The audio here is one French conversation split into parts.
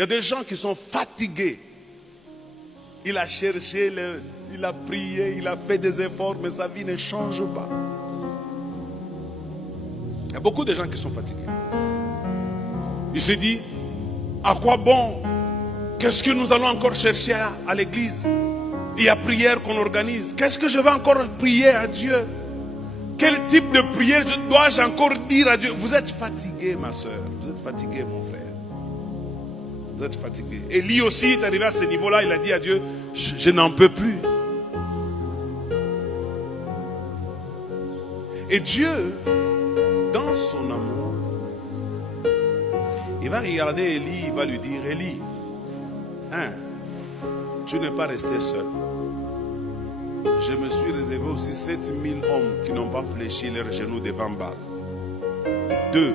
y a des gens qui sont fatigués. Il a cherché, il a prié, il a fait des efforts, mais sa vie ne change pas. Il y a beaucoup de gens qui sont fatigués. Il se dit, à quoi bon? Qu'est-ce que nous allons encore chercher à l'église? Il y a prière qu'on organise. Qu'est-ce que je vais encore prier à Dieu? Quel type de prière dois-je encore dire à Dieu? Vous êtes fatigué, ma soeur. Vous êtes fatigué, mon frère. Vous êtes fatigué. Et lui aussi est arrivé à ce niveau-là. Il a dit à Dieu, je n'en peux plus. Et Dieu, dans son amour, il va regarder Élie, il va lui dire, Élie, tu n'es pas resté seul. Je me suis réservé aussi 7000 hommes qui n'ont pas fléchi leurs genoux devant Baal. 2.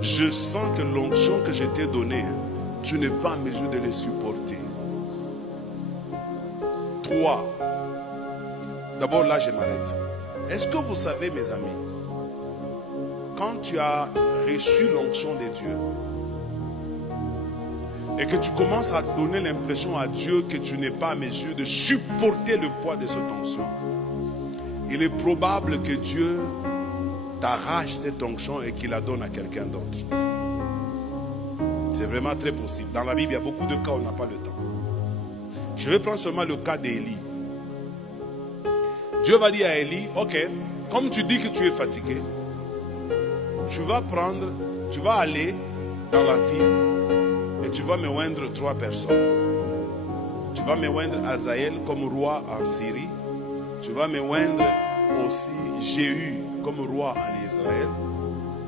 Je sens que l'onction que je t'ai donnée, tu n'es pas en mesure de les supporter. 3. D'abord là je m'arrête. Est-ce que vous savez, mes amis, quand tu as reçu l'onction de Dieu et que tu commences à donner l'impression à Dieu que tu n'es pas en mesure de supporter le poids de cette onction, il est probable que Dieu t'arrache cette onction et qu'il la donne à quelqu'un d'autre. C'est vraiment très possible. Dans la Bible, il y a beaucoup de cas où on n'a pas le temps. Je vais prendre seulement le cas d'Élie. Dieu va dire à Élie, ok, comme tu dis que tu es fatigué, tu vas aller dans la ville et tu vas me oindre 3 personnes. Tu vas me oindre Hazaël comme roi en Syrie. Tu vas me oindre aussi Jéhu comme roi en Israël.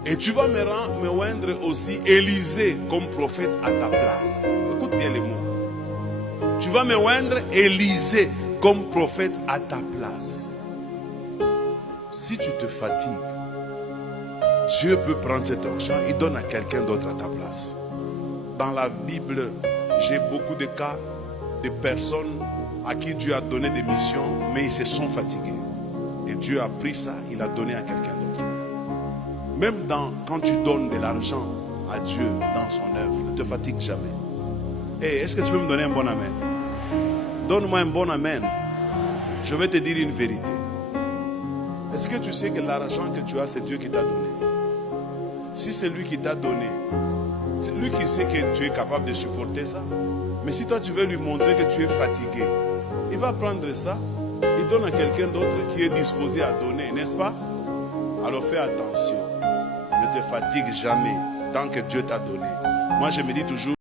Et tu vas me oindre aussi Élisée comme prophète à ta place. Écoute bien les mots. Tu vas me oindre Élisée comme prophète à ta place. Si tu te fatigues, Dieu peut prendre cette onction et donne à quelqu'un d'autre à ta place. Dans la Bible, j'ai beaucoup de cas de personnes à qui Dieu a donné des missions, mais ils se sont fatigués. Et Dieu a pris ça, il a donné à quelqu'un d'autre. Même quand tu donnes de l'argent à Dieu dans son œuvre, ne te fatigue jamais. Hey, est-ce que tu peux me donner un bon amen? Donne-moi un bon amen. Je vais te dire une vérité. Est-ce que tu sais que l'argent que tu as, c'est Dieu qui t'a donné? Si c'est lui qui t'a donné, c'est lui qui sait que tu es capable de supporter ça. Mais si toi tu veux lui montrer que tu es fatigué, il va prendre ça, il donne à quelqu'un d'autre qui est disposé à donner, n'est-ce pas? Alors fais attention. Ne te fatigue jamais tant que Dieu t'a donné. Moi je me dis toujours,